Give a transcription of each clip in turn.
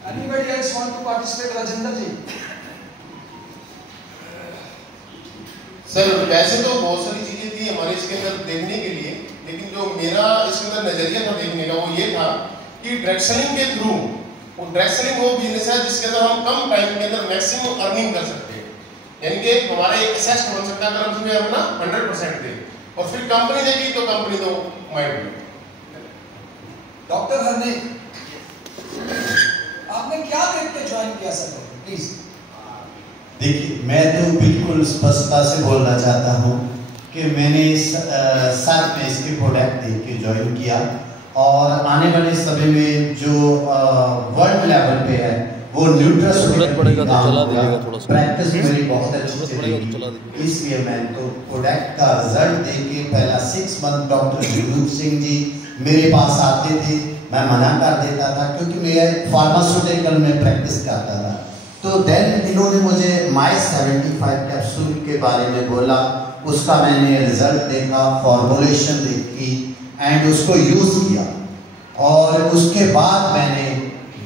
Anybody else want to participate? Rajendra ji. Sir वैसे तो बहुत सारी चीजें थी हमारे इसके अंदर देखने के लिए, लेकिन जो मेरा इसके अंदर नजरिया था देखने का वो ये था कि डायरेक्ट सेलिंग के थ्रू, डायरेक्ट सेलिंग वो बिजनेस है जिसके अंदर हम कम टाइम के अंदर मैक्सिमम अर्निंग कर सकते हैं। यानी कि हमारा एक एसेट बन सकता है अगर हम उसमें अपना 100% दें, और फिर कंपनी देगी तो कंपनी तो माइंड में। डॉक्टर हरनेक, आपने क्या देख के ज्वाइन किया सर? प्लीज। देखिए, मैं तो बिल्कुल स्पष्टता से बोलना चाहता हूँ कि मैंने साथ में इसके प्रोडक्ट देख के ज्वाइन किया, और आने वाले समय में जो वर्ल्ड लेवल पे है वो न्यूट्रास्यूटिकल प्रैक्टिस मेरी बहुत अच्छी चलेगी। इसलिए मैं तो प्रोडक्ट का रिजल्ट देख के पहला 6 मंथ डॉक्टर जगरूप सिंह जी मेरे पास आते थे, मैं मना कर देता था क्योंकि मैं फार्मास्यूटिकल में प्रैक्टिस करता था। तो देन इन्होंने मुझे माई 75 कैप्सूल के बारे में बोला, उसका मैंने रिजल्ट देखा, फॉर्मुलेशन देखी एंड उसको यूज़ किया, और उसके बाद मैंने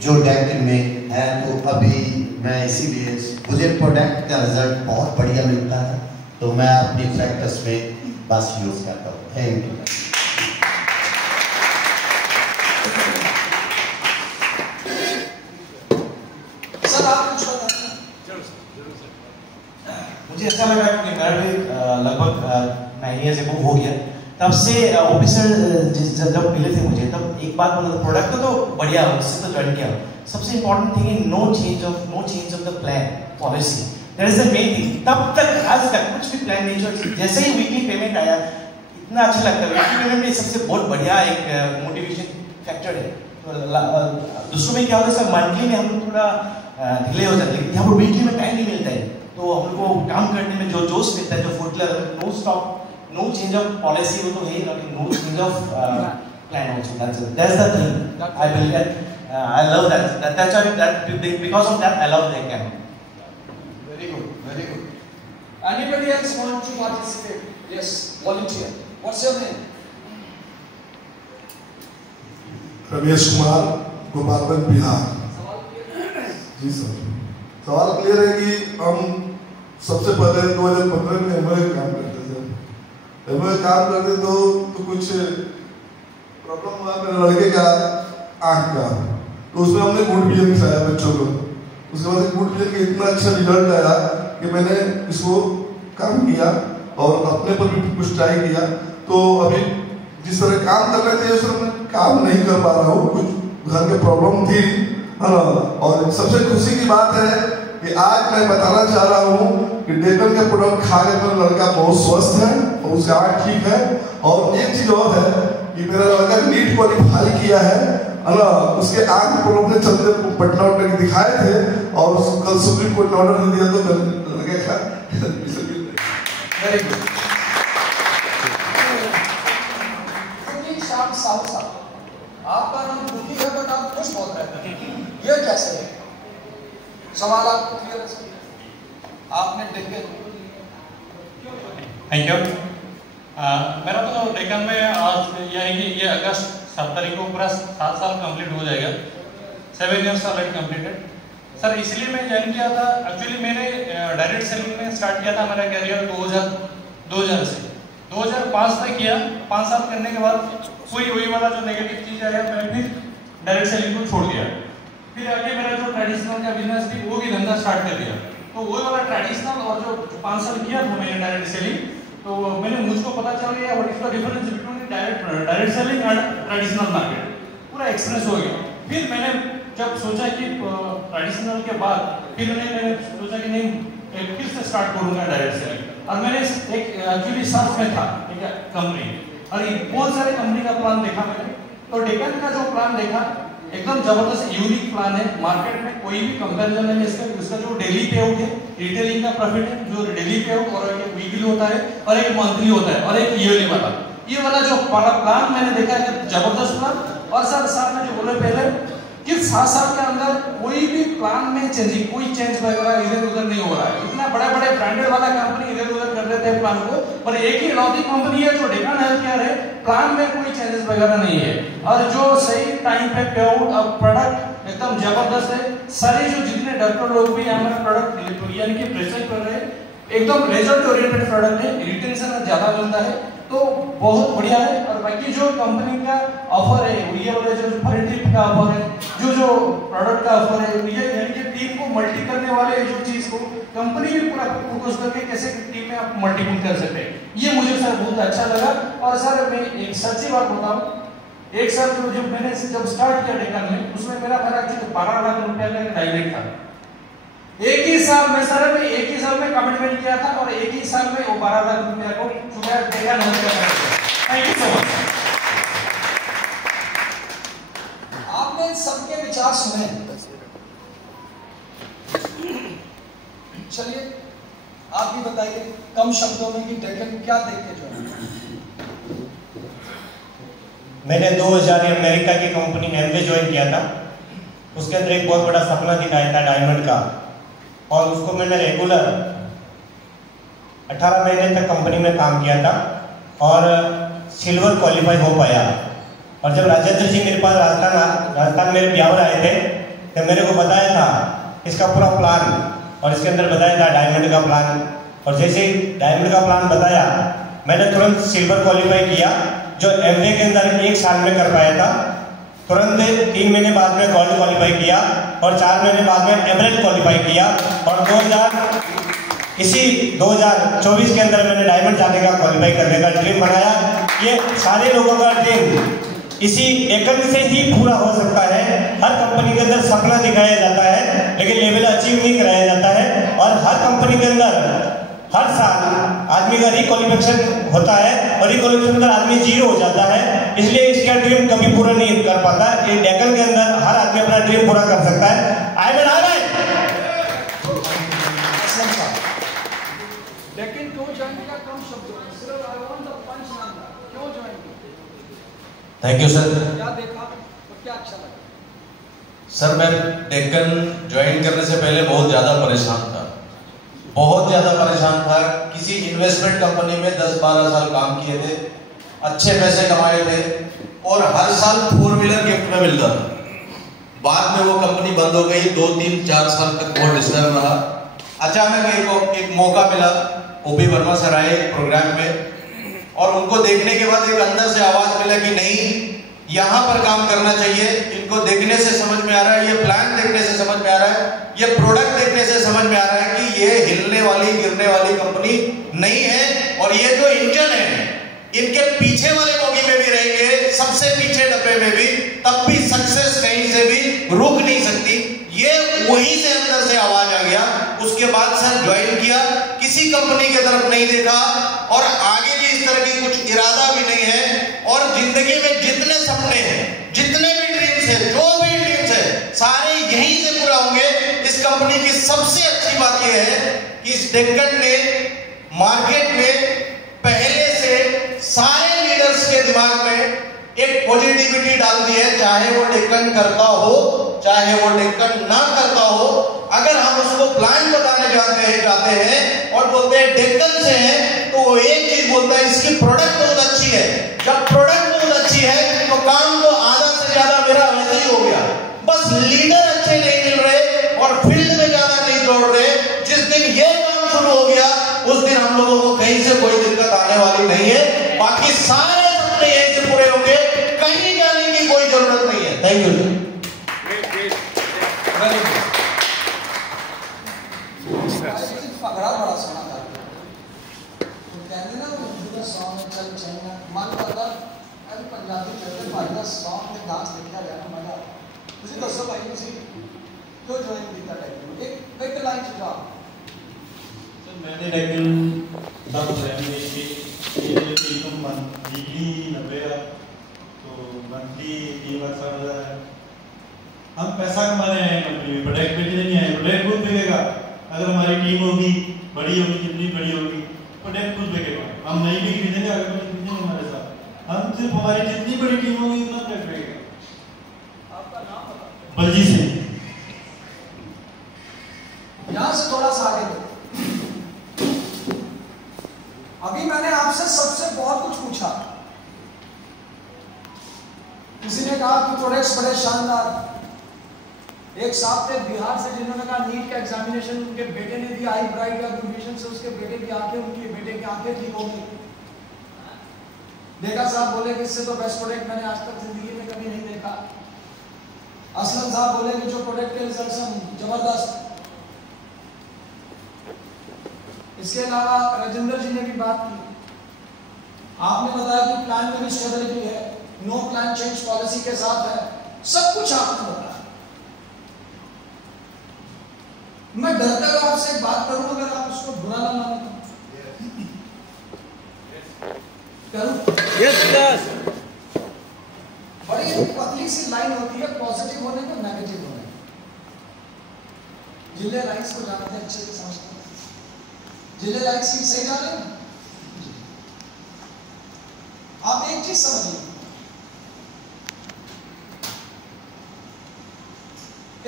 जो डेक्टिन में है तो अभी मैं इसीलिए मुझे प्रोडक्ट का रिजल्ट बहुत बढ़िया मिलता है, तो मैं अपनी प्रैक्टिस में बस यूज़ करता हूँ। Thank you. मुझे अच्छा लगा कि मेरा भी लगभग 9 ईयर्स अबव हो गया। तब से ऑफिसर जब मिले थे मुझे, तब एक बात बोला, प्रोडक्ट तो बढ़िया, उससे तो ज्वाइन किया। सबसे इम्पोर्टेंट थिंग है no change of the plan policy, that is the main thing. तब तक आज तक कुछ भी प्लान नहीं छोड़ा। जैसे ही वीकली पेमेंट आया इतना अच्छा लगता है। वीकली पेमेंट में सबसे बहुत बढ़िया एक मोटिवेशन फैक्टर है। तो दूसरों में क्या होता है सर, मंथली में हम लोग थोड़ा ढीले हो जाते हैं, यहाँ पर वीकली में टाइम नहीं मिलता है, तो हम लोग को काम करने में जो जोश मिलता है, जो फुटलर, no stop, no change of policy, वो तो है ही, no change of plan also. That's the thing I will get, I love that because of that I love that camp. Very good, very good. Anybody else want to participate? Yes, volunteer. What's your name? Ramesh Kumar, Gopalganj, Bihar. जी sir, सवाल clear है कि हम सबसे पहले 2015 में MOA काम करते थे। एमओए काम करते तो कुछ प्रॉब्लम हुआ मेरे लड़के का आँख का, तो उसमें हमने गुड विजन खिलाया बच्चों को। उसके बाद गुड विजन का इतना अच्छा रिजल्ट आया कि मैंने इसको काम किया और अपने पर भी कुछ ट्राई किया। तो अभी जिस तरह काम कर रहे थे उस तरह मैं काम नहीं कर पा रहा हूँ, कुछ घर के प्रॉब्लम थी, है ना। और सबसे खुशी की बात है कि आज मैं बताना चाह रहा हूँ कि डेकन के प्रोडक्ट खाने पर लड़का बहुत स्वस्थ है और उसका आँख ठीक है। और एक चीज और है कि मेरा लड़का नीट क्वालिफाई किया है ना। उसके आँख प्रॉब्लम के चलते पटना उठने दिखाए थे और कल सुप्रीम कोर्ट ने ऑर्डर दिया तो लड़के का वेरी गुड। आपका नाम दुखी है बट आप खुश बहुत रहते हैं, ये कैसे है? सवाल आपको क्लियर है? आपने देखे? Thank you. मेरा तो डेकन में आज यह है कि ये अगस्त 7 तारीख को पूरा 7 साल कंप्लीट हो जाएगा। 7 ईयर्स ऑलरेडी कंप्लीटेड। सर इसलिए मैं ज्वाइन किया था, एक्चुअली मैंने डायरेक्ट सेलिंग में स्टार्ट किया था मेरा कैरियर 2000 से 2005 तक किया। 5 साल करने के बाद कोई वही वाला जो नेगेटिव चीज आया, मैंने फिर डायरेक्ट सेलिंग को छोड़ दिया। फिर आगे मेरा जो ट्रेडिशनल का बिजनेस थी वो भी धंधा स्टार्ट कर दिया। तो वो वाला ट्रेडिशनल और जो 5 साल किया था मैंने डायरेक्ट सेलिंग, तो मैंने मुझको पता चल गया what is the difference between direct selling and traditional market, पूरा एक्सपीरियंस हो गया। फिर मैंने जब सोचा कि ट्रेडिशनल के बाद फिर मैंने सोचा कि नहीं फिर से स्टार्ट करूंगा डायरेक्ट सेलिंग। और मैंने एक एक्चुअली सर्च में था ठीक है कंपनी, और बहुत सारे कंपनी का प्लान देखा मैंने। तो डेकन का जो प्लान देखा एकदम जबरदस्त यूनिक प्लान है, मार्केट में कोई भी कंपैरिजन नहीं है इसका जो डेली पे आउट है, रिटेलिंग का प्रॉफिट है, जो डेली पे आउट और एक वीकली होता है और एक मंथली होता है और एक ईयरली वाला। ये वाला जो प्लान मैंने देखा है जबरदस्त प्लान। और सर साहब ने जो बोले पहले कि 7 साल के अंदर कोई भी प्लान में चेंजिंग, कोई चेंज वगैरह इधर उधर नहीं हो रहा है। इतना बड़े बड़े ब्रांडेड वाला कंपनी इधर उधर कर देते हैं प्लान को, पर एक ही लौती कंपनी है जो डेकन हेल्थ केयर है, प्लान में कोई चेंजेस वगैरह नहीं है। और जो सही टाइम पे पे आउट और प्रोडक्ट एकदम जबरदस्त है। सारे जो जितने डॉक्टर लोग भी हमारे प्रोडक्ट यानी कि प्रेजेंट कर रहे हैं, एकदम रिजल्ट ओरिएंटेड प्रोडक्ट है, रिटेंशन ज्यादा मिलता है, तो बहुत बढ़िया है। और बाकी जो कंपनी का ऑफर है, ये वाला जो फ्री ट्रिप का ऑफर है, जो प्रोडक्ट का ऑफर है, ये यानी कि टीम को मल्टी करने वाले जो चीज को कंपनी भी पूरा फोकस करके कैसे टीम में आप मल्टीपल कर सकते हैं, ये मुझे सर बहुत अच्छा लगा। और सर मैं एक सच्ची बात बताऊं, एक साल जो मैंने जब स्टार्ट किया डेकन में, उसमें मेरा खर्च 12 लाख रुपए का टारगेट था। एक ही साल में सर मैं एक ही साल में कमिटमेंट किया था और एक ही साल में वो 12 लाख रुपए को चुका डेकन हो गया। Thank you so much. आपने सबके विचार सुने, चलिए आप भी बताइए कम शब्दों में कि डेकन क्या देख के ज्वाइन? मैंने 2000 में अमेरिका की कंपनी एमवे ज्वाइन किया था। उसके अंदर एक बहुत बड़ा सपना दिखाया था डायमंड का, और उसको मैंने रेगुलर 18 महीने तक कंपनी में काम किया था और सिल्वर क्वालिफाई हो पाया। और जब राजेंद्र जी मेरे पास राजस्थान मेरे ब्यावर आए थे, तो मेरे को बताया था इसका पूरा प्लान, और इसके अंदर बताया था डायमंड का प्लान। और जैसे ही डायमंड का प्लान बताया, मैंने तुरंत सिल्वर क्वालिफाई किया, जो एमवे के अंदर 1 साल में कर पाया था। तुरंत 3 महीने बाद में गोल्ड क्वालिफाई किया और 4 महीने बाद में एमरेल्ड क्वालिफाई किया। और 2024 के अंदर मैंने डायमंड जाने का क्वालिफाई करने का ड्रीम बनाया। ये सारे लोगों का ड्रीम इसी डेकन से ही पूरा हो सकता है। हर कंपनी के अंदर सपना दिखाया जाता है, लेकिन लेवल अचीव नहीं कराया जाता है। और हर कंपनी के अंदर हर साल आदमी का रिक्वालिफिकेशन होता है, और रिक्वालिफिकेशन में आदमी 0 हो जाता है, इसलिए इसका ड्रीम कभी पूरा नहीं कर पाता। ये डेकन के अंदर हर आदमी अपना ड्रीम पूरा कर सकता है। आई एम डेकन क्यों ज्वाइन किया? कम शब्दों में सिर्फ I want the punch answer, क्यों ज्वाइन किया? Thank you sir. क्या देखा और क्या अच्छा लगा? सर मैं डेकन ज्वाइन करने से पहले बहुत ज़्यादा परेशान था, बहुत ज़्यादा परेशान था। किसी इन्वेस्टमेंट कंपनी में 10-12 साल काम किए थे, अच्छे पैसे कमाए थे, और हर साल 4 व्हीलर गिफ्ट में मिलता था। बाद में वो कंपनी बंद हो गई, 2-3-4 साल तक बहुत डिस्टर्ब रहा। अचानक एक मौका मिला, ओपी वर्मा सर आए प्रोग्राम में, और उनको देखने के बाद एक अंदर से आवाज़ मिला कि नहीं, यहाँ पर काम करना चाहिए। इनको देखने से समझ में आ रहा है, ये प्लान देखने से समझ में आ रहा है, ये प्रोडक्ट देखने से समझ में आ रहा है कि ये हिलने वाली गिरने वाली कंपनी नहीं है। और ये जो इंजन है, इनके पीछे वाले बोगी में भी रहेंगे, सबसे पीछे डब्बे में भी, तब भी सक्सेस कहीं से भी रुक नहीं सकती। ये वहीं से अंदर से आवाज आ गया। उसके बाद सर ज्वाइन किया, किसी कंपनी की तरफ नहीं देखा, और आगे भी इस तरह की कुछ इरादा भी नहीं है। और जिंदगी में जितने सपने हैं, जितने भी ड्रीम्स हैं, जो भी ड्रीम्स हैं, सारे यहीं से पूरा होंगे। इस कंपनी की सबसे अच्छी बात यह है कि इस डेकन ने मार्केट में पहले से सारे लीडर्स के दिमाग में एक पॉजिटिविटी डाल दी है, चाहे वो डेकन करता हो, चाहे वो डेकन ना करता हो। अगर हम उसको प्लान बताने जाते हैं और बोलते हैं डेकन से हैं, तो वो एक चीज बोलता है, इसकी प्रोडक्ट बहुत अच्छी है। जब प्रोडक्ट बहुत अच्छी है तो काम तो आधा से ज्यादा मेरा वैसे ही हो गया। बस लीडर अच्छे नहीं मिल रहे और फील्ड में ज्यादा नहीं दौड़ रहे। जिस दिन ये काम शुरू हो गया, उस दिन हम लोगों को कहीं से कोई दिक्कत आने वाली नहीं है। बाकी सारे सपने यहीं से पूरे होंगे, कहीं जाने की कोई जरूरत नहीं है। Thank you. पगड़ा बड़ा सोना था, कहते ना वो सॉन्ग चल चलना मन करता है। पंजाबी चलते भाई का सॉन्ग में डांस लिखा गया ना, मजा। ਤੁਸੀਂ ਦੱਸੋ ਭਾਈ ਤੁਸੀਂ क्यों ज्वाइन किया डेकन? एक लाइन सुझाव। सर मैंने डेकन तब ज्वाइन की ये इनकम वीकली 90,000, तो मंथली 3,60,000 है। हम पैसा कमाने आए कंपनी में, प्रोडक्ट बेचने नहीं आए। प्रोडक्ट खुद बिकेगा, अगर हमारी टीम होगी, बड़ी होगी, कितनी बड़ी होगी, प्रोडक्ट खुद बिकेगा। हम नहीं भी खरीदेंगे, अगर कोई खरीदेंगे हमारे साथ, हम सिर्फ हमारी जितनी बड़ी टीम होगी उतना प्रोडक्ट बिकेगा। आपका नाम बता। बलजीत सिंह। यहां से थोड़ा सा आगे देखो। अभी मैंने आपसे सबसे बहुत कुछ पूछा। किसी ने कहा कि प्रोडक्ट्स बड़े शानदार, एक साहब थे बिहार से जिन्होंने कहा नीट का एग्जामिनेशन उनके बेटे ने दिया, आई ब्राइट या विजन से उसके बेटे की आंखें, उनके बेटे की आंखें ठीक हो गई। देखा साहब बोले कि इससे तो बेस्ट प्रोडक्ट मैंने आज तक जिंदगी में कभी नहीं देखा। असलम साहब बोले कि जो प्रोडक्ट के रिजल्ट हैं जबरदस्त। इसके अलावा राजेंद्र जी ने भी बात की, आपने बताया कि प्लान में भी स्टेबिलिटी है, नो प्लान चेंज पॉलिसी के साथ है, सब कुछ आपने बताया। मैं डरता हुआ आपसे एक बात करूं, अगर आप उसको बुरा ना माने करूं। Yes yes. बड़ी पतली सी लाइन होती है पॉजिटिव होने को नेगेटिव होने। जिले लाइन्स को जानते हैं, अच्छे से समझते हैं। जिले लाइन्स की सही जा रहे हैं। आप एक चीज समझिए,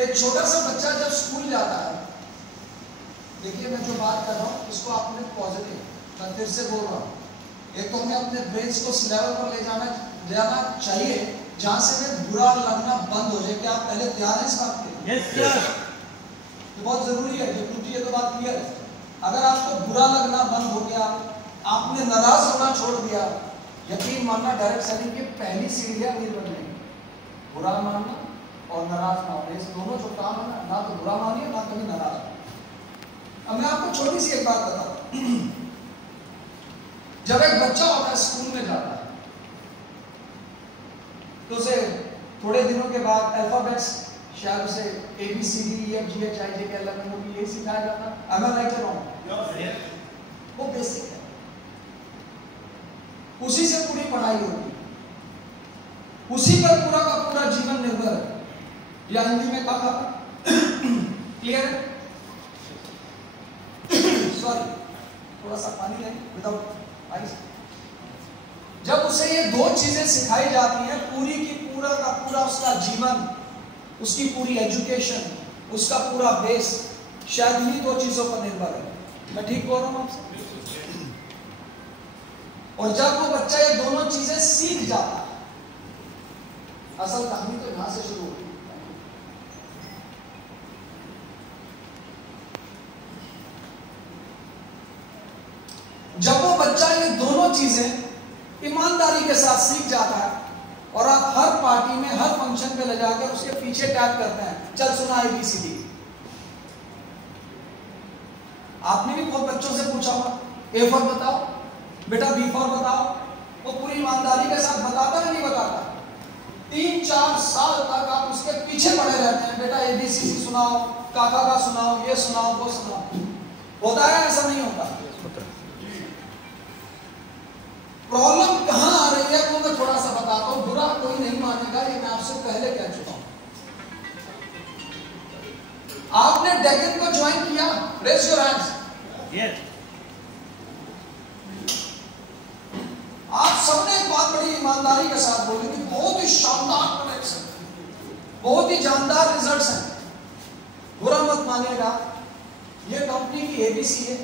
एक छोटा सा बच्चा जब स्कूल जाता है, देखिए मैं जो बात कर रहा हूं इसको आपने पॉजिटिव, मैं फिर से बोल रहा हूं, एक तो हमें अपने ब्रेन्स को इस लेवल पर ले जाना चाहिए जहां से हमें बुरा लगना बंद हो जाए। क्या आप पहले तैयार हैं इस बात के? Yes sir. ये बहुत जरूरी है, जो टूटी है तो बात क्लियर है। अगर आपको बुरा लगना बंद हो गया, आपने नाराज होना छोड़ दिया, यकीन मानना डायरेक्ट सेलिंग की पहली सीढ़ी है अमीर बनने की, बुरा मानना और नाराज ना होना। इस दोनों जो काम है ना तो बुरा मानिए ना कभी नाराज हो। अब मैं आपको छोटी सी एक बात बताऊं, जब एक बच्चा होता है स्कूल में जाता है तो उसे थोड़े दिनों के बाद अल्फाबेट्स, शायद उसे ABCDEFGHIJ के अलग यही सिखाया जाता है। Am I right or wrong? वो बेसिक है, उसी से पूरी पढ़ाई होती है, उसी पर पूरा का पूरा जीवन निर्भर है। या हिंदी में कहा क्लियर है? सॉरी, थोड़ा सा पानी लें विदाउट आइस। जब उसे ये दो चीजें सिखाई जाती हैं, पूरी की पूरा का पूरा उसका जीवन, उसकी पूरी एजुकेशन, उसका पूरा बेस शायद इन्हीं दो चीजों पर निर्भर है। मैं ठीक बोल रहा हूं आपसे? और जब वो बच्चा ये दोनों चीजें सीख जाता है, असल कहानी तो यहां से शुरू होती है। जब वो बच्चा ये दोनों चीजें ईमानदारी के साथ सीख जाता है और आप हर पार्टी में, हर फंक्शन पे ले जाकर उसके पीछे टैग करते हैं, चल सुना ABCD। आपने भी बहुत बच्चों से पूछा होगा, A फॉर बताओ बेटा, B फॉर बताओ, वो पूरी ईमानदारी के साथ बताता है नहीं बताता? 3-4 साल तक आप उसके पीछे पड़े रहते हैं, बेटा ABCD सुनाओ, काका का सुनाओ, ये सुनाओ, वो सुनाओ। होता है ऐसा? नहीं होता। प्रॉब्लम कहां आ रही है वो मैं थोड़ा सा बताता हूं, बुरा कोई नहीं मानेगा, ये मैं आपसे पहले कह चुका हूं। आपने डेक्कन को ज्वाइन किया? Raise your hands. यस। आप सबने एक बात बड़ी ईमानदारी के साथ बोली कि बहुत ही शानदार प्रोडक्ट्स हैं, बहुत ही जानदार रिजल्ट्स हैं। बुरा मत मानिएगा, ये कंपनी की ABC है।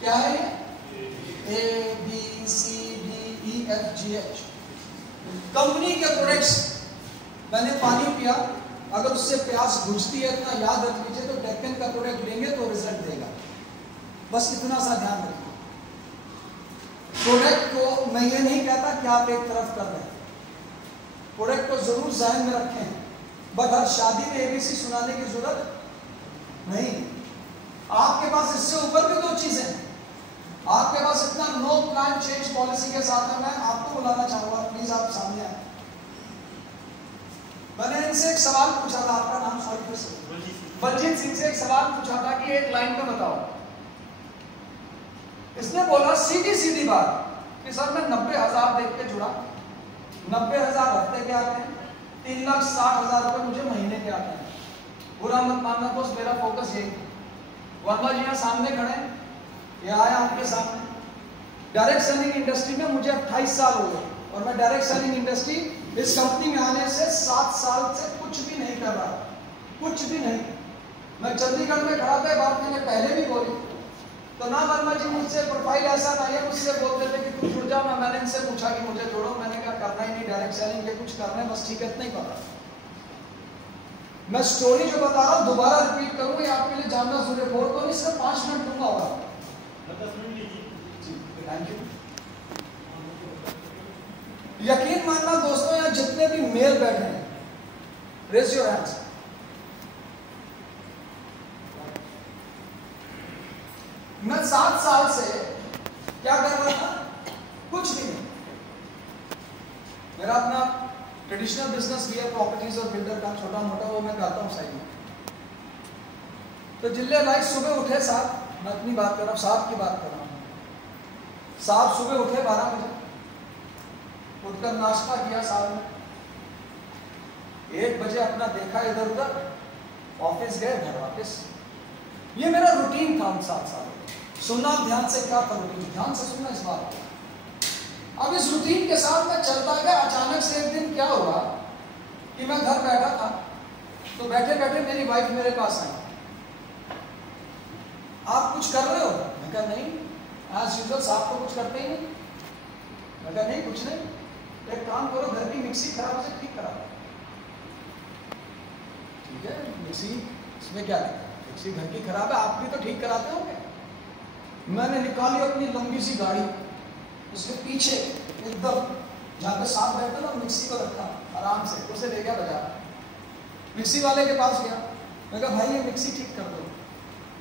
क्या है ये? ABCDEFGH कंपनी के प्रोडक्ट्स। मैंने पानी पिया, अगर उससे प्यास बुझती है इतना याद रख लीजिए, तो डेक्कन का प्रोडक्ट लेंगे तो रिजल्ट देगा। बस इतना सा ध्यान रखिए। प्रोडक्ट को मैं ये नहीं कहता कि आप एक तरफ कर रहे हैं, प्रोडक्ट को जरूर ध्यान में रखें, बट हर शादी में ABC सुनाने की जरूरत नहीं। आपके पास इससे ऊपर भी दो चीजें हैं। आपके पास इतना नो प्लान चेंज पॉलिसी के साथ है। मैं आपको बुलाना चाहूंगा, प्लीज आप सामने आए। मैंने इनसे एक सवाल पूछा था, आपका नाम सॉरी फिर से, बलजीत सिंह से एक सवाल पूछा था कि एक लाइन में बताओ। इसने बोला सीधी सीधी बात कि सर मैं 90,000 देख के जुड़ा, 90,000 हफ्ते के आते हैं, 3,60,000 रुपए मुझे महीने के आते हैं। बुरा मत मानना दोस्त, मेरा फोकस यही था। वर्मा जी यहाँ सामने खड़े, ये आया आपके सामने। डायरेक्ट सेलिंग इंडस्ट्री में मुझे 28 साल हो गए और मैं डायरेक्ट सेलिंग इंडस्ट्री इस कंपनी में आने से 7 साल से कुछ भी नहीं कर रहा, कुछ भी नहीं। मैं चंडीगढ़ में खड़ा था, बात मैंने पहले भी बोली, तो ना वर्मा जी मुझसे प्रोफाइल ऐसा था, ये मुझसे बोलते थे कि तू जुड़ जा। मैंने इनसे पूछा कि मुझे जोड़ो, मैंने कहा करना ही नहीं, डायरेक्ट सेलिंग के कुछ करना है बस, ठीक है इतना ही पता। मैं स्टोरी जो बता रहा हूँ दोबारा रिपीट करूंगा, आपके लिए जानना जरूरी है। 4 तो नहीं, सिर्फ 5 मिनट दूंगा होगा। Thank you. यकीन मानना दोस्तों, यहाँ जितने भी मेल बैठे हैं, रेज योर हैंड्स। मैं 7 साल से क्या कर रहा था? कुछ भी नहीं। मेरा अपना ट्रेडिशनल बिजनेस भी है, प्रॉपर्टीज और बिल्डर का छोटा मोटा, वो मैं करता हूँ साइड में। तो जिले लाइक सुबह उठे साहब, मैं अपनी बात कर रहा हूँ, साहब की बात कर रहा हूँ। साहब सुबह उठे 12 बजे, उठकर नाश्ता किया साहब ने, 1 बजे अपना देखा इधर उधर, ऑफिस गए, घर वापस। ये मेरा रूटीन था 7 साल। सुनना ध्यान से, क्या था रूटीन, ध्यान से सुनना इस बात को। अब इस रूटीन के साथ मैं चलता गया। अचानक से एक दिन क्या हुआ कि मैं घर बैठा था, तो बैठे बैठे मेरी वाइफ मेरे पास आई। आप कुछ कर रहे हो? मैं कहा नहीं, एज यूजुअल, साहब तो कुछ करते ही नहीं। मैं कहा नहीं, कुछ नहीं, एक काम करो, घर की मिक्सी खराब है, ठीक करा। ठीक है, मिक्सी, इसमें क्या है, मिक्सी घर की खराब है, आप भी तो ठीक कराते होंगे। मैंने निकाली अपनी लंबी सी गाड़ी, उसके पीछे एकदम जहाँ पे सांप बैठे ना, मिक्सी को रखा आराम से, उसे ले गया बाजार। मिक्सी वाले के पास गया, मैं कहा भाई ये मिक्सी ठीक कर दो।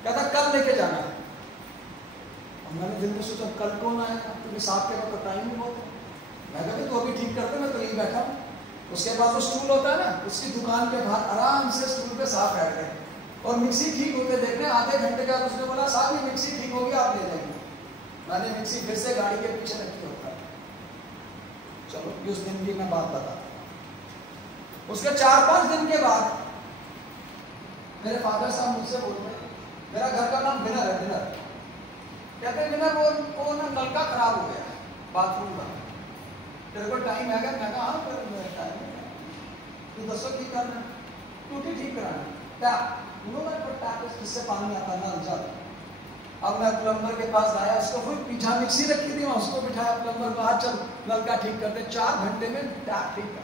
कहता कल लेके जाना है। और मैंने दिल में सोचा कल कौन आएगा, क्योंकि सांप के वक्त टाइम नहीं बहुत। मैं कहा तो अभी ठीक करते, मैं तो यही बैठा हूँ। उसके बाद वो स्टूल होता है ना, उसकी दुकान के बाहर आराम से स्टूल पे सांप बैठ गए और मिक्सी ठीक होते देख रहे। आधे घंटे का उसने बोला साहब ये मिक्सी ठीक होगी, आप ले जाइए। मैंने मिक्सी फिर से गाड़ी के पीछे रखी होता है। चलो उस दिन की मैं बात बताता हूँ। उसके 4-5 दिन के बाद मेरे फादर साहब मुझसे बोल रहे, मेरा घर का नाम विनर है, विनर। कहते हैं विनर वो ना नलका खराब हो गया बाथरूम का, तेरे को टाइम है क्या? मैं कहा हाँ टाइम है। तू दसो ठीक करना, टूटी ठीक कराना, टैप जिससे पानी आता नल जल। अब मैं प्लम्बर के पास आया, उसको फिर पीछा मिक्सी रखी थी, मैं उसको बिठाया प्लम्बर को, आज चल नलका ठीक करते। 4 घंटे में टैप ठीक कर।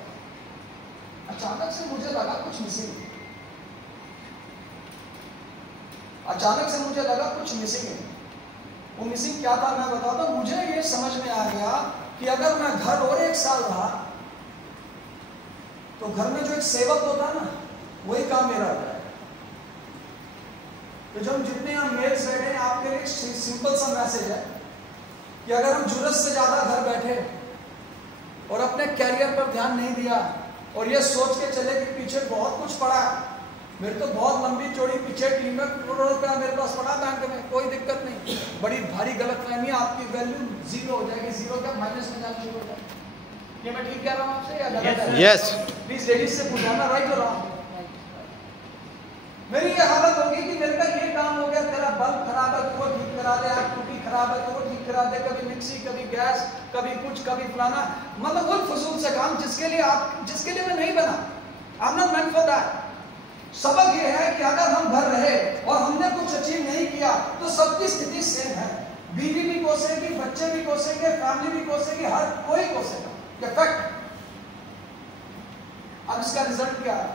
अचानक से मुझे लगा कुछ मिसिंग, अचानक से मुझे लगा कुछ मिसिंग है। वो मिसिंग क्या था मैं बताता हूँ। मुझे ये समझ में आ गया कि अगर मैं घर और 1 साल रहा तो घर में जो एक सेवक होता ना, वही काम मेरा हो जाएगा। तो जब जितने हम मेल्स बैठे हैं, आपके लिए सिंपल सा मैसेज है कि अगर हम जरूरत से ज्यादा घर बैठे और अपने कैरियर पर ध्यान नहीं दिया और ये सोच के चले कि पीछे बहुत कुछ पड़ा है, मेरे तो बहुत लंबी चौड़ी पीछे टीम में करोड़ों रुपया मेरे पास पड़ा बैंक में, कोई दिक्कत नहीं, बड़ी भारी गलतफहमी, आपकी वैल्यू 0 हो जाएगी। 0 क्या माइनस में जाना शुरू हो जाएगा। ये मैं ठीक कह रहा हूँ आपसे या गलत है? यस। प्लीज लेडीज से पूछना, राइट और रॉन्ग। मेरी ये हालत होगी कि मेरे का ये काम हो गया, तेरा बल्ब खराब है तो वो ठीक करा दे, आग टूटी खराब है तो वो ठीक करा दे, कभी मिक्सी, कभी गैस, कभी कुछ, कभी फलाना, मतलब उल फजूल से काम जिसके लिए मैं नहीं बना। I am not meant for that. सबक ये है कि अगर हम घर रहे और हमने कुछ अचीव नहीं किया तो सबकी स्थिति सेम है। बीवी भी कोसेगी, बच्चे भी कोसेंगे, फैमिली भी कोसेगी, हर कोई कोसेगा। ये फैक्ट। अब इसका रिजल्ट क्या है?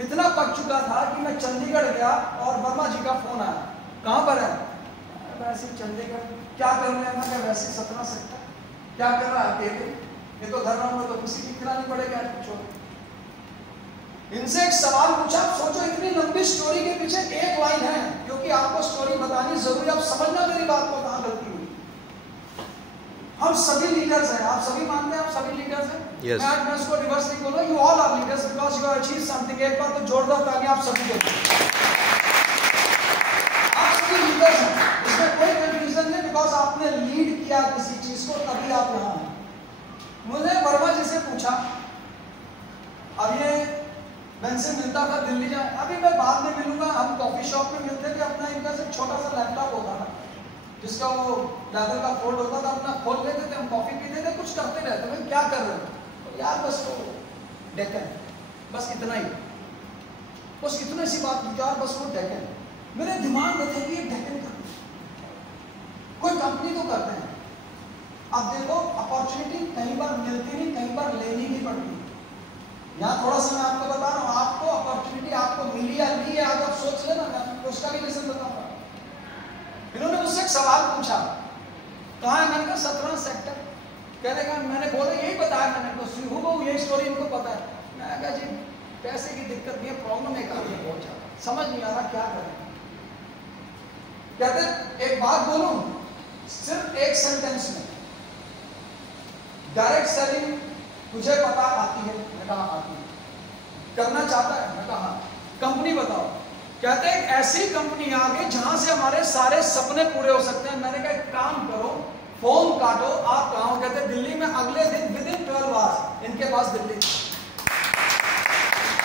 इतना पक चुका था कि मैं चंडीगढ़ गया और वर्मा जी का फोन आया, कहां पर है? वैसे चंडीगढ़। क्या कर रहे हैं? मैं वैसे 17 सेक्टर। क्या कर रहा है? अकेले। ये तो घर रहूंगा तो किसी की खिलानी पड़ेगा। इनसे एक सवाल पूछा, सोचो इतनी लंबी स्टोरी के पीछे एक लाइन है, क्योंकि आपको स्टोरी बतानी जरूरी। आप समझना मेरी बात को, कहां गलती हुई। हम सभी लीडर्स हैं, आप सभी मानते हैं आप सभी लीडर्स हैं? Yes. मैं इसको रिवर्स नहीं बोलूंगा, you all are leaders because you have achieved something. एक बार तो जोरदार ताली आप सभी को। आप सभी लीडर्स हैं, इसमें कोई कंफ्यूजन नहीं, बिकॉज़ आपने लीड किया किसी चीज को, तभी आप यहां हैं। मुझे वर्मा जी से पूछा, अब ये मैं इनसे मिलता था दिल्ली जाए, अभी मैं बाद में मिलूंगा, हम कॉफी शॉप में मिलते थे। अपना इनका से छोटा सा लैपटॉप होता था जिसका वो लेदर का फोल्ड होता था, अपना खोल लेते थे, हम कॉफी पीते थे, कुछ करते रहते थे। क्या कर रहे हो? तो यार बस वो डेकन, बस इतना ही, बस इतनी सी बात, यार बस वो डेकन। मेरे दिमाग में थे कि ये डेकन कोई कंपनी तो करते हैं। अब देखो अपॉर्चुनिटी कई बार मिलती नहीं, कई बार लेनी भी पड़ती है। यहाँ थोड़ा सा मैं आपको बता रहा हूँ, आपको अपॉर्चुनिटी आपको पूछा कहाँ है, मैंने कहा 17 सेक्टर। कहने का मैंने बोला यही बताया, मैंने तो हूँ यही स्टोरी इनको पता है। मैंने कहा जी पैसे की दिक्कत नहीं है, प्रॉब्लम एक आदमी बहुत ज्यादा, समझ नहीं आ रहा क्या करें। कहते एक बात बोलूं सिर्फ एक सेंटेंस में, डायरेक्ट सेलिंग तुझे पता आती है? मैंने कहा आती है। करना चाहता है? मैंने कहा कंपनी बताओ। कहते हैं ऐसी कंपनी आ गई जहां से हमारे सारे सपने पूरे हो सकते हैं। मैंने कहा काम करो, फोन काटो, आप कहां हो? कहते दिल्ली में। अगले दिन विदिन 12 आवर्स इनके पास दिल्ली।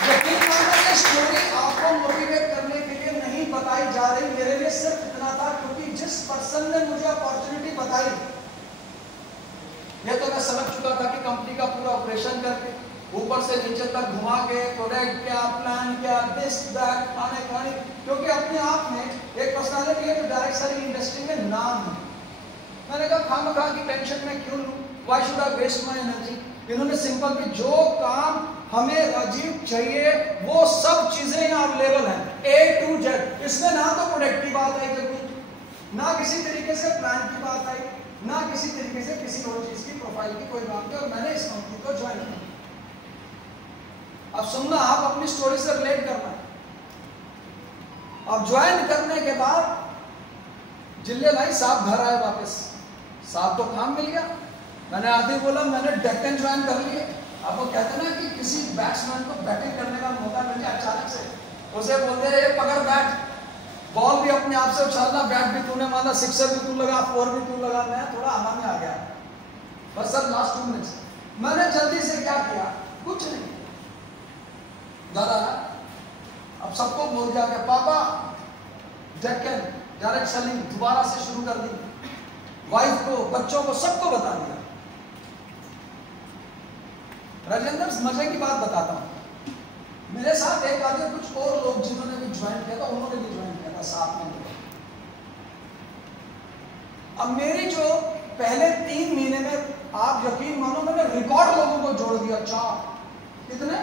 यकीन मानो ये स्टोरी आपको मोटिवेट करने के लिए नहीं बताई जा रही, मेरे लिए सिर्फ इतना था क्योंकि जिस पर्सन ने मुझे अपॉर्चुनिटी बताई, ये तो मैं समझ चुका था कि कंपनी का पूरा ऑपरेशन करके ऊपर से नीचे तक घुमा के प्रोडक्ट क्या, प्लान क्या, दिस दैट, खाने खाने, क्योंकि अपने आप में एक पर्सनालिटी है जो डायरेक्ट सेलिंग इंडस्ट्री में नाम है। मैंने कहा खामखा की टेंशन में क्यों लूं, why should I waste my energy. इन्होंने सिंपल भी जो काम हमें राजीव चाहिए वो सब चीजें यहाँ अवेलेबल हैं, A to Z। इसमें ना तो प्रोडक्ट की बात आई कभी, ना किसी तरीके से प्लान की बात आई, ना किसी तरीके से किसी और चीज की प्रोफाइल की कोई बात नहीं। और मैंने इस कंपनी को ज्वाइन किया। अब सुनना, आप अपनी स्टोरी से रिलेट करना। अब ज्वाइन करने के बाद जिले भाई साहब घर आए वापस, साहब को काम मिल गया। मैंने आगे बोला मैंने डेक्कन ज्वाइन कर लिए। अब वो कहते ना कि किसी बैट्समैन को बैटिंग करने का मौका मिल गया अचानक से, उसे बोलते रहे पकड़ बैट, बॉल भी अपने आप से उछालना, बैट भी तूने माना, सिक्सर भी तू लगा, फोर भी तू लगा। मैं थोड़ा आना में आ गया बस सर लास्ट 2 मिनट्स। मैंने जल्दी से क्या किया, कुछ नहीं, दादा अब सबको बोल दिया कि पापा डेक्कन डायरेक्ट सेलिंग दोबारा से शुरू कर दी। वाइफ को, बच्चों को, सबको बता दिया। राजेंद्र मजे की बात बताता हूं, मेरे साथ एक आगे कुछ और लोग जिन्होंने भी ज्वाइन किया था, उन्होंने भी ज्वाइन किया था साथ में। अब मेरी जो पहले 3 महीने में आप यकीन मानो मैंने रिकॉर्ड लोगों को जोड़ दिया। 4 कितने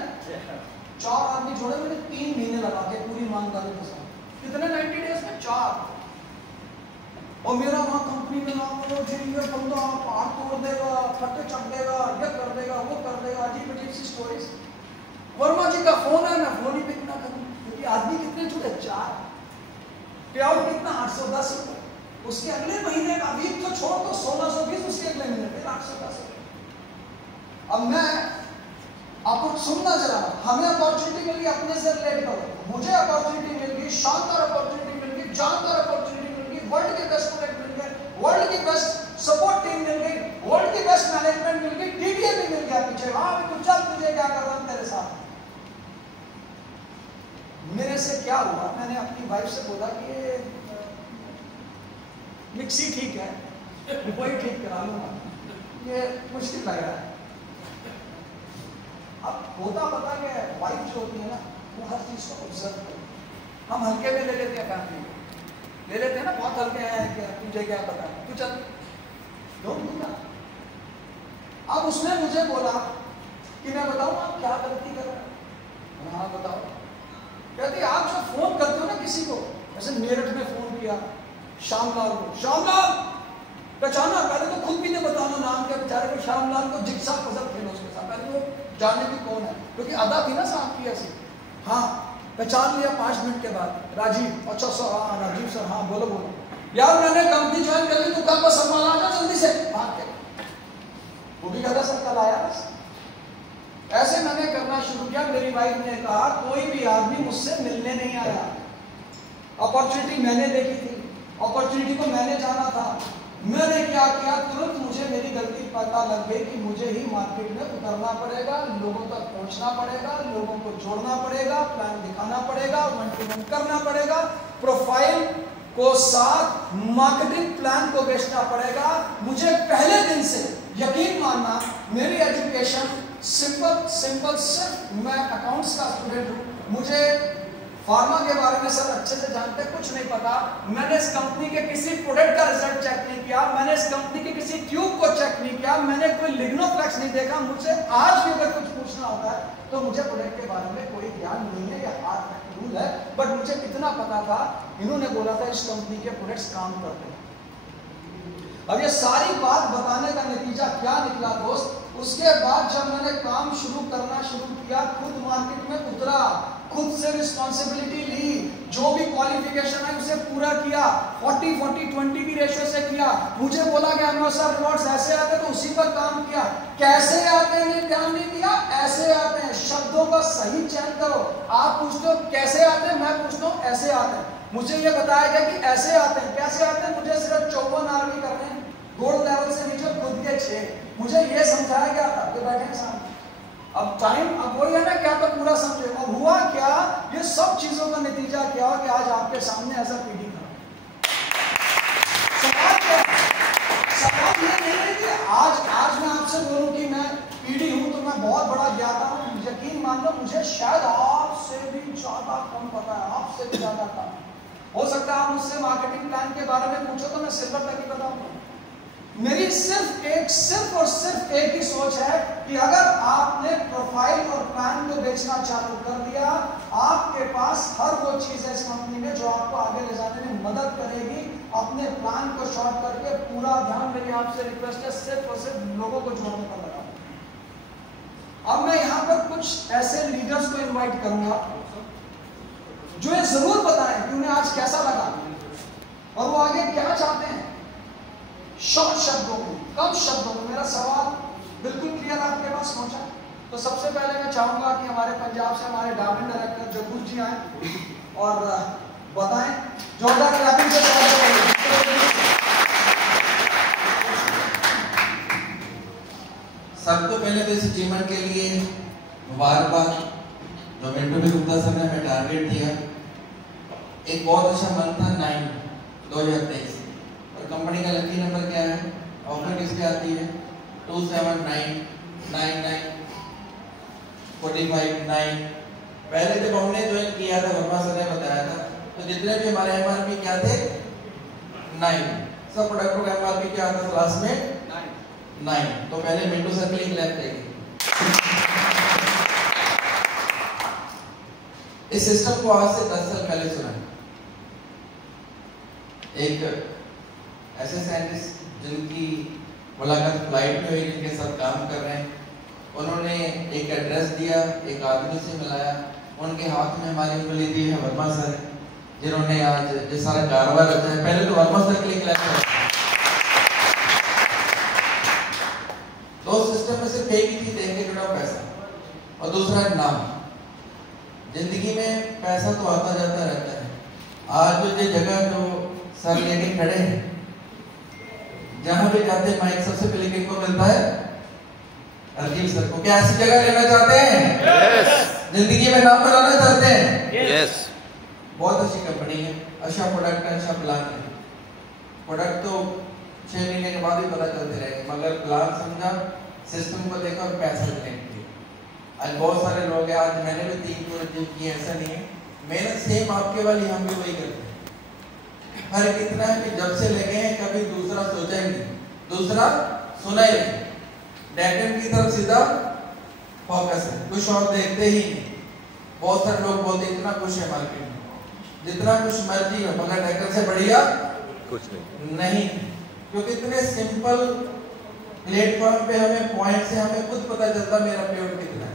4 आदमी जोड़े मैंने 3 महीने लगा के पूरी ईमानदारी के साथ। कितने 90 डेज में 4। और मेरा वहां कंपनी में नाम हो जिनके बंदा पहाड़ तोड़ देगा, फटे चढ़ देगा, ये कर देगा, वो कर देगा, अजीब अजीब सी स्टोरीज। वर्मा जी का फोन है, मैं फोन ही पिक ना करूं क्योंकि आदमी कितने जुड़े 4, पे आउट कितना 810 रुपए। उसके अगले महीने का वीक तो छोड़ तो 1620, उसके अगले महीने फिर 810 रुपए। अब मैं आपको सुनना जरा, हमें अपॉर्चुनिटी मिल गई, अपने से रिलेट करो। मुझे अपॉर्चुनिटी मिल गई, शानदार अपॉर्चुनिटी मिल गई, जानदार अपॉर्चुनिटी मिल गई, वर्ल्ड के बेस्ट प्रोडक्ट मिल गए, वर्ल्ड की बेस्ट सपोर्ट टीम मिल गई, वर्ल्ड की बेस्ट मैनेजमेंट मिल गई, टीडीए भी मिल गया पीछे। हाँ तू चल, तुझे क्या कर रहा हूं तेरे साथ। मेरे से क्या हुआ, मैंने अपनी वाइफ से बोला कि मिक्सी ठीक है, वही ठीक करा लूंगा, ये मुश्किल लग रहा है। अब होता पता क्या है, वाइफ जो होती है ना वो हर चीज को ऑब्जर्व करती है। हम हल्के में ले लेते हैं, फैमिली में ले लेते हैं ना, बहुत हल्के हैं कि तुझे क्या पता है, तू चल डोंट डू दैट। अब उसने मुझे बोला कि मैं बताऊं आप क्या गलती कर रहे हैं। हाँ बताओ। कहती आप जो फोन करते हो ना किसी को, जैसे मेरठ में फोन किया श्यामलाल को, श्यामलाल पहचाना, पहले तो खुद भी नहीं बताना नाम के बेचारे को, श्यामलाल को जिक्सा पसंद खेलो उसके साथ, पहले वो जानने की कौन है, क्योंकि अदा थी ना साहब की ऐसी। हाँ पहचान लिया 5 मिनट के बाद, राजीव। अच्छा सर, हाँ राजीव सर, हाँ बोलो बोलो। यार मैंने कंपनी ज्वाइन कर ली, तू कल बस संभाल आ जा जल्दी से भाग के। वो भी कहता सर कल आया बस। ऐसे मैंने करना शुरू किया। मेरी वाइफ ने कहा कोई भी आदमी मुझसे मिलने नहीं आया। अपॉर्चुनिटी मैंने देखी थी, अपॉर्चुनिटी को मैंने जाना था। मैंने क्या किया, तुरंत मुझे मेरी गलती पता लग गई कि मुझे ही मार्केट में उतरना पड़ेगा, लोगों तक पहुंचना पड़ेगा, लोगों को जोड़ना पड़ेगा, प्लान दिखाना पड़ेगा, 1-to-1 करना पड़ेगा, प्रोफाइल को साथ मार्केटिंग प्लान को बेचना पड़ेगा। मुझे पहले दिन से यकीन मानना, मेरी एजुकेशन सिंपल सिर्फ मैं अकाउंट्स का स्टूडेंट हूँ। मुझे फार्मा के बारे में सर अच्छे से जानते, कुछ नहीं पता। मैंने इस कंपनी के किसी प्रोडक्ट का रिजल्ट चेक नहीं किया, मैंने इस कंपनी के किसी ट्यूब को चेक नहीं किया, मैंने कोई लिग्नोफ्लेक्स नहीं देखा। मुझे आज भी अगर कुछ पूछना होता है तो मुझे प्रोडक्ट के बारे में कोई ज्ञान नहीं है, या हार्ड रूल है, बट मुझे इतना पता था, इन्होंने बोला था इस कंपनी के प्रोडक्ट्स काम करते हैं। अब ये सारी बात बताने का नतीजा क्या निकला दोस्त, उसके बाद जब मैंने काम शुरू करना शुरू किया, खुद मार्केट में उतरा, खुद से रिस्पॉन्सिबिलिटी ली, जो भी क्वालिफिकेशन है उसे पूरा किया, 40-40-20 की रेशियो से किया। मुझे बोला गया नो सर रिवॉर्ड्स ऐसे आते, तो उसी पर काम किया। कैसे आते हैं ध्यान नहीं दिया, ऐसे आते हैं। शब्दों का सही चयन करो। आप पूछते हो कैसे आते हैं, मैं पूछता हूँ ऐसे आते हैं। मुझे ये बताया गया कि ऐसे आते हैं। कैसे आते हैं? मुझे सिर्फ 54 आर्मी करने हैं, गोल्ड लेवल से नीचे खुद के 6। मुझे ये समझाया गया था कि बैठे सामने। अब टाइम अब वही है ना, क्या तो पूरा समझे। अब हुआ क्या, ये सब चीजों का नतीजा क्या हो कि आज आपके सामने ऐसा पीढ़ी खड़ा। सवाल क्या है? सवाल ये नहीं है कि आज मैं आपसे बोलूं कि मैं पीढ़ी हूं तो मैं बहुत बड़ा ज्ञाता हूं। यकीन मान लो मुझे शायद आपसे भी ज्यादा कम पता है, आपसे भी ज्यादा कम। हो सकता है आप मुझसे मार्केटिंग प्लान के बारे में पूछो तो मैं सिल्वर तक ही बताऊंगा। मेरी सिर्फ और सिर्फ एक ही सोच है कि अगर आपने प्रोफाइल और प्लान को बेचना चालू कर दिया, आपके पास हर वो चीज है इस कंपनी में जो आपको आगे ले जाने में मदद करेगी। अपने प्लान को शॉर्ट करके पूरा ध्यान मेरी आपसे रिक्वेस्ट है सिर्फ और सिर्फ लोगों को जोड़ने पर लगा। अब मैं यहाँ पर कुछ ऐसे लीडर्स को इन्वाइट करूंगा जो ये जरूर बताएं कि उन्हें आज कैसा लगा और वो आगे क्या चाहते हैं। शॉर्ट शब्दों में, कम शब्दों में मेरा सवाल बिल्कुल क्लियर आपके पास पहुंचा। तो सबसे पहले मैं चाहूंगा कि हमारे पंजाब से हमारे डायमंड डायरेक्टर जगूर जी आए और बताएं। जोरदार क्लैपिंग से स्वागत करें। सबसे पहले तो इस अचीवमेंट के लिए मुबारकबाद। जो मिंटू भी गुप्ता सर ने हमें टारगेट दिया, एक बहुत अच्छा मंथ था 9/2023 और कंपनी का लकी नंबर क्या है, ऑफर किसके आती है 2799945 पहले जब हमने ज्वाइन किया था वर्मा सर ने बताया था तो जितने भी हमारे एमआरपी क्या थे 9, सब प्रोडक्टों का एमआरपी क्या था क्लास में 9। तो पहले मिंटू सर के लिए क्लैप देंगे। इस सिस्टम को आज से 10 साल पहले सुना। एक ऐसे साइंटिस्ट जिनकी मुलाकात फ्लाइट में हुई, जिनके साथ काम कर रहे हैं, उन्होंने एक एड्रेस दिया, एक आदमी से मिलाया, उनके हाथ में हमारी उंगली दी है वर्मा सर, जिन्होंने आज ये सारा कारोबार रखा है। पहले तो वर्मा सर के लिए क्लैप करें। दो सिस्टम में सिर्फ एक ही चीज देख के जुड़ा पैसा और दूसरा है नाम। जिंदगी में पैसा तो आता जाता रहता है। आज जो जगह जो सर लेके खड़े हैं, जहां भी जाते हैं माइक सबसे पहले किनको मिलता है, अर्जुन सर को। क्या ऐसी जगह लेना चाहते हैं? yes. जिंदगी में नाम बनाना चाहते हैं? yes. बहुत अच्छी कंपनी है, अच्छा प्रोडक्ट है, अच्छा प्लान है। प्रोडक्ट तो 6 महीने के बाद ही पता चलते रहेंगे, मगर प्लान समझा, सिस्टम को देखा और पैसा कनेक्ट किया। आज बहुत सारे लोग हैं, आज मैंने भी 3 प्रोजेक्ट किए, ऐसा नहीं है। मेहनत सेम आपके वाली, हम भी वही करते हैं। फर्क इतना है कि जब से लगे हैं कभी दूसरा सोचा ही नहीं, दूसरा सुना ही नहीं। डेटन की तरफ सीधा फोकस है, कुछ और देखते ही नहीं। बहुत सारे लोग बोलते इतना कुछ है मार्केट में, जितना कुछ मर्जी हो, मगर डेटन से बढ़िया कुछ नहीं। क्योंकि इतने सिंपल प्लेटफॉर्म पे हमें पॉइंट से हमें खुद पता चलता मेरा पेयोर कितना है।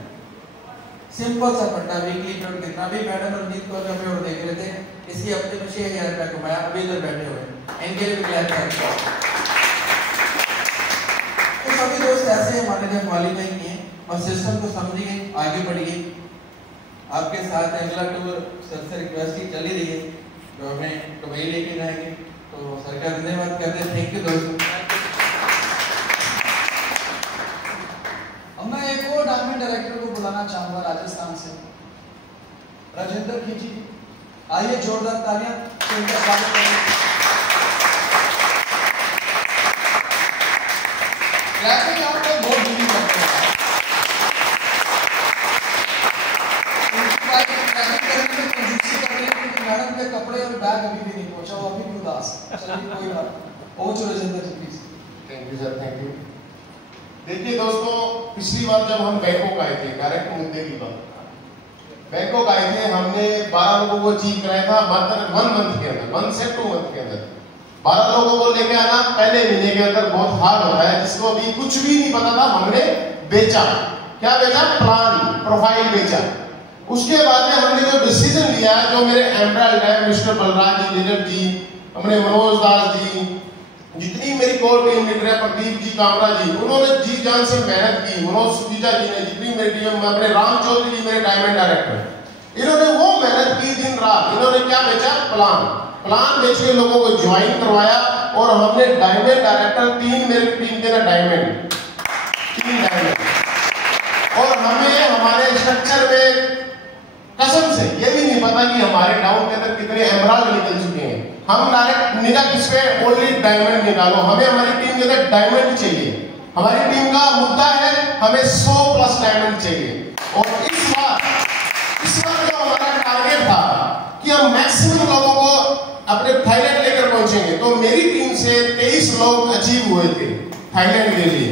सिंपल सा पट्टा, वीकली पेयोर कितना। भी मैडम रंजीत कौर का पेयोर देख रहे थे, इसी हफ्ते में 6000 रुपया कमाया, अभी इधर बैठे हुए, इनके लिए भी क्लैप करें। तो सभी दोस्त ऐसे हमारे लिए क्वालिफाई किए और सिस्टम को समझिए, आगे बढ़िए। आपके साथ अगला टूर सर से रिक्वेस्ट की चली रही है, जो हमें दुबई लेके जाएंगे, तो सर का धन्यवाद करते हैं। थैंक यू दोस्तों। अब मैं एक और डायमंड डायरेक्टर को बुलाना चाहूंगा राजस्थान से, राजेंद्र जी। आइए जोरदार तालियां से उनका स्वागत करें। क्लैपिंग आपको बहुत दूरी करते हैं। मैडम के कपड़े और बैग अभी भी नहीं पहुंचा, वो अभी भी उदास। चलिए कोई बात, पहुंचो Rajendra ji please. Thank you sir, thank you. देखिए दोस्तों, पिछली बार जब हम बैंकॉक आए थे, डायरेक्ट मुद्दे की बात, बैंकॉक आए थे, हमने 12 लोगों को अचीव कराया था मात्र 1 मंथ के अंदर, 1 से 2 मंथ के अंदर। 12 लोगों को लेके आना पहले महीने के अंदर बहुत हार्ड होता है, जिसको अभी कुछ भी नहीं पता था हमने बेचा। क्या बेचा? प्लान, प्रोफाइल बेचा। उसके बाद में हमने जो डिसीजन लिया, जो मेरे एम्ब्राइड है, मिस्टर बलराज जी, लीडर जी, हमने मनोज दास जी, जितनी मेरी कोर टीम लीडर है, प्रदीप जी, कामरा जी, उन्होंने जी जान से मेहनत की। मनोज सुजीता जी ने, जितनी मेरी टीम, अपने राम चौधरी जी मेरे डायमंड डायरेक्टर, इन्होंने वो मेहनत की दिन रात। इन्होंने क्या बेचा? प्लान बेच के लोगों को ज्वाइन करवाया और हमने डायमंड डायरेक्टर 3 मेरे टीम के ना डायमंड 3 डायमंड। और हमें हमारे स्ट्रक्चर में कसम से ये भी नहीं पता कि हमारे टाउन के अंदर कितने एमराल्ड निकल चुके हैं। हम डायरेक्ट निगाह किस पे? ओनली डायमंड निकालो। हमें हमारी टीम के अंदर डायमंड चाहिए। हमारी टीम का मुद्दा है हमें 100+ डायमंड चाहिए। और इस बार जो हमारा टारगेट था कि हम मैक्सिमम लोगों को अपने थाईलैंड लेकर पहुंचेंगे, तो मेरी टीम से 23 लोग अचीव हुए थे थाईलैंड के लिए।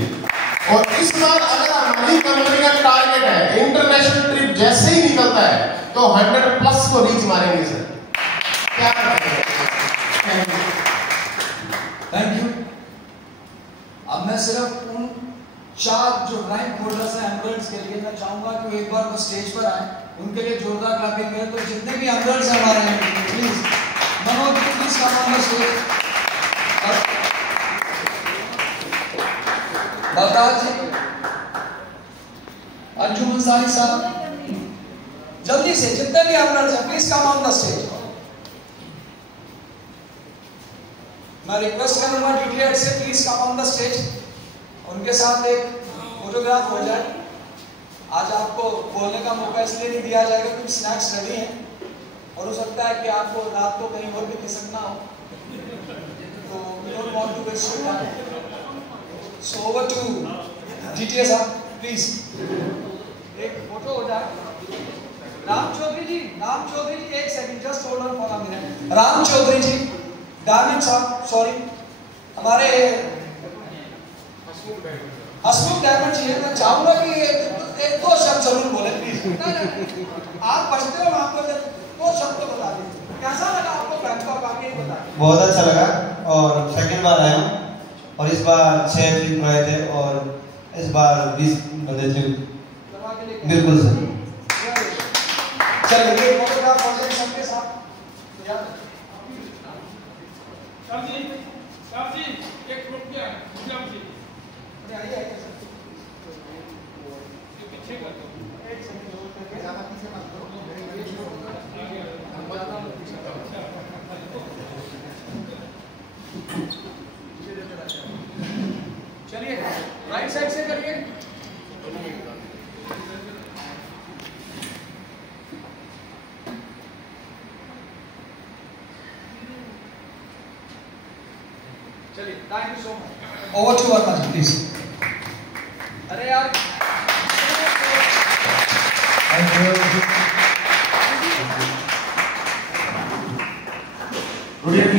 और इस बार अगर हमारी कंपनी का टारगेट है, इंटरनेशनल ट्रिप जैसे ही निकलता है तो 100+ को रीच मारेंगे सर। क्या थैंक यू। अब मैं सिर्फ उन 4 जो रैंक होल्डर्स हैं एमरल्ड्स के लिए मैं चाहूंगा कि वो एक बार वो स्टेज पर आए, उनके लिए जोरदार क्लैपिंग करें। तो जितने भी एमरल्ड्स हैं हमारे हैं, please Manoj please come on the stage. Balraj ji, Anjum Ansari sahab, जल्दी से जितने भी एमरल्ड्स हैं please come on the stage. मैं रिक्वेस्ट करूंगा डीटीएच से please come on the stage, उनके साथ एक फोटोग्राफ हो जाए। आज आपको बोलने का मौका इसलिए नहीं दिया जाएगा क्योंकि स्नैक्स रेडी हैं और हो सकता है कि आपको रात को कहीं और भी खिसकना हो, तो we don't want to waste your time. So over to DTH साहब, प्लीज एक फोटो हो जाए। राम चौधरी जी, एक second, just hold on for a minute. Ram Chaudhary ji, Diamond साहब, सॉरी, हमारे हसमुख डायमंड जी, मैं चाहूंगा कि एक 2 शब्द जरूर बोले प्लीज। आप बचते हो, आपको 2 शब्द बता दीजिए। कैसा लगा आपको बैंकॉक आके? बताइए। बहुत अच्छा लगा और सेकंड बार आया हूँ और इस बार 6 टीम आए थे और इस बार 20 बंदे थे। बिल्कुल सर। चलिए ये फोटोग्राफ हो जाए सबके साथ यार। साहब जी एक रुक गया गुलाब जी, अरे आइए सर, ये पीछे कर दो। एक सेकंड होल्ड करके ज्यादा पीछे मत करो। चलिए राइट साइड से करिए। चलिए, thank you so much. Over to Verma ji please. अरे यार गुड इवनिंग।